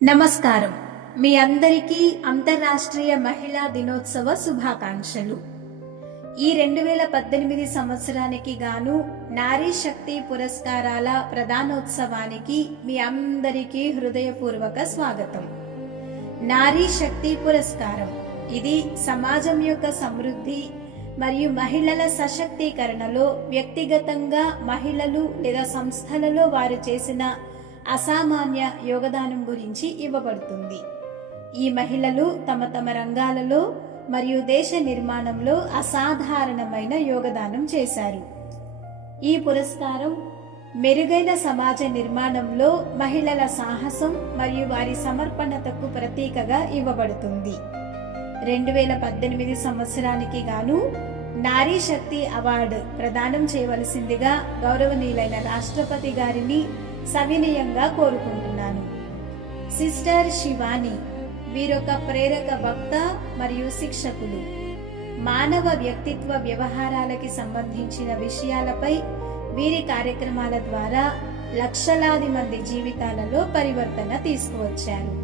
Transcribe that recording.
నమస్కారం. మీ అందరికీ అంతర్రాష్ట్రీయ మహిళా దినోత్సవ శుభాకాంక్షలు. ఈ 2018 సంవత్సరానికి గాను నారీ శక్తి పురస్కారాల ప్రధానోత్సవానికి మీ అందరికీ హృదయపూర్వక స్వాగతం. నారీ శక్తి పురస్కారం ఇది సమాజం యొక్క సమృద్ధి మరియు మహిళల సశక్తీకరణలో వ్యక్తిగతంగా మహిళలు లేదా సంస్థలలో వారు చేసిన అసామాన్య యోగదానం గురించి ఇవ్వబడుతుంది. ఈ మహిళలు తమ రంగాలలో మరియు దేశ నిర్మాణంలో అసాధారణమైన యోగదానం చేశారు. ఈ పురస్కారం మెరుగైన సమాజ నిర్మాణంలో మహిళల సాహసం మరియు వారి సమర్పణతకు ప్రతీకగా ఇవ్వబడుతుంది. 2018 సంవత్సరానికి గాను నారీ శక్తి అవార్డు ప్రదానం చేయవలసిందిగా గౌరవనీయులైన రాష్ట్రపతి గారిని సవినయంగా కోరుకుంటున్నాను. సిస్టర్ శివాని వీరొక ప్రేరక వక్త మరియు శిక్షకులు. మానవ వ్యక్తిత్వ వ్యవహారాలకి సంబంధించిన విషయాలపై వీరి కార్యక్రమాల ద్వారా లక్షలాది మంది జీవితాలలో పరివర్తన తీసుకువచ్చారు.